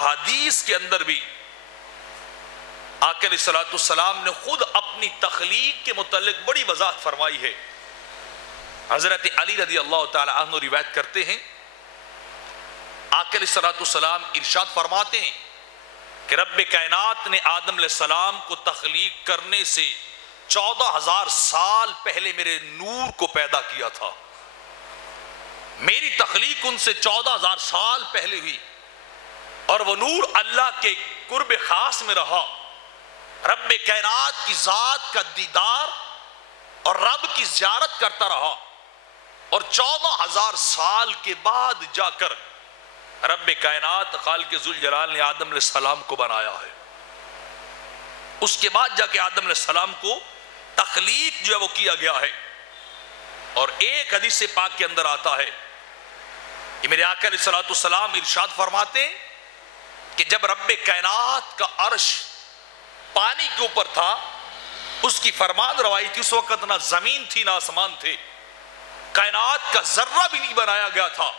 احادیث کے اندر بھی آقا علیہ الصلوۃ والسلام نے خود اپنی تخلیق کے متعلق بڑی وضاحت فرمائی ہے۔ حضرت علی رضی اللہ تعالی عنہ روایت کرتے ہیں، آقا علیہ الصلوۃ والسلام ارشاد فرماتے ہیں کہ رب کائنات نے آدم علیہ السلام کو تخلیق کرنے سے 14,000 سال پہلے میرے نور کو پیدا کیا تھا۔ میری تخلیق ان سے 14,000 سال پہلے ہوئی، اور وہ نور اللہ کے قرب خاص میں رہا، رب کائنات کی ذات کا دیدار اور رب کی زیارت کرتا رہا، اور 14,000 سال کے بعد جا کر رب کائنات خالق ذوالجلال نے آدم علیہ السلام کو بنایا ہے۔ اس کے بعد جا کے آدم علیہ السلام کو تخلیق جو ہے وہ کیا گیا ہے۔ اور ایک حدیث پاک کے اندر آتا ہے کہ میرے آقا علیہ الصلوۃ والسلام ارشاد فرماتے ہیں کہ جب رب کائنات کا عرش پانی کے اوپر تھا، اس کی فرمان روائی تھی، اس وقت نہ زمین تھی نہ آسمان تھے، کائنات کا ذرہ بھی نہیں بنایا گیا تھا۔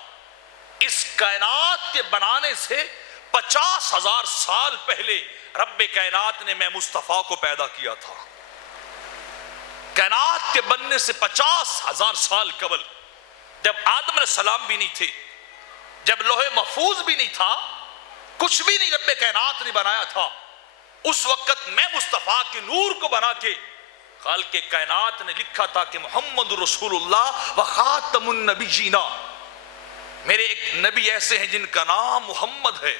اس کائنات کے بنانے سے 50,000 سال پہلے رب کائنات نے میں مصطفیٰ کو پیدا کیا تھا۔ کائنات کے بننے سے 50,000 سال قبل، جب آدم علیہ السلام بھی نہیں تھے، جب لوح محفوظ بھی نہیں تھا، کچھ بھی نہیں رب کائنات نے بنایا تھا، اس وقت میں مصطفیٰ کے نور کو بنا کے خالق کائنات نے لکھا تھا کہ محمد رسول اللہ و خاتم النبیین، میرے ایک نبی ایسے ہیں جن کا نام محمد ہے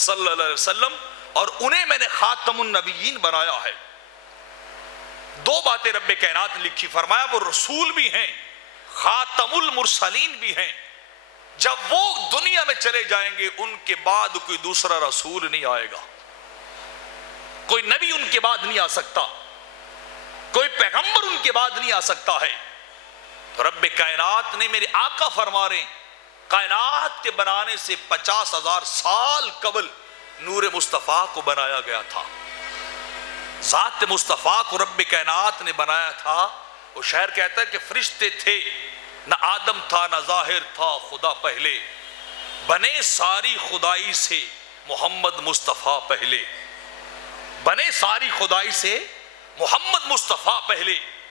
صلی اللہ علیہ وسلم، اور انہیں میں نے خاتم النبیین بنایا ہے۔ دو باتیں رب کائنات نے لکھی، فرمایا وہ رسول بھی ہیں، خاتم المرسلین بھی ہیں، جب وہ دنیا میں چلے جائیں گے ان کے بعد کوئی دوسرا رسول نہیں آئے گا، کوئی نبی ان کے بعد نہیں آ سکتا، کوئی پیغمبر ان کے بعد نہیں آ سکتا ہے۔ تو رب کائنات نے، میرے آقا فرما رہے ہیں، کائنات کے بنانے سے 50,000 سال قبل نور مصطفیٰ کو بنایا گیا تھا۔ ذات مصطفیٰ کو رب کائنات نے بنایا تھا۔ وہ شاعر کہتا ہے کہ فرشتے تھے نہ آدم تھا نہ ظاہر تھا خدا پہلے، بنے ساری خدائی سے محمد مصطفیٰ پہلے، بنے ساری خدائی سے محمد مصطفیٰ پہلے۔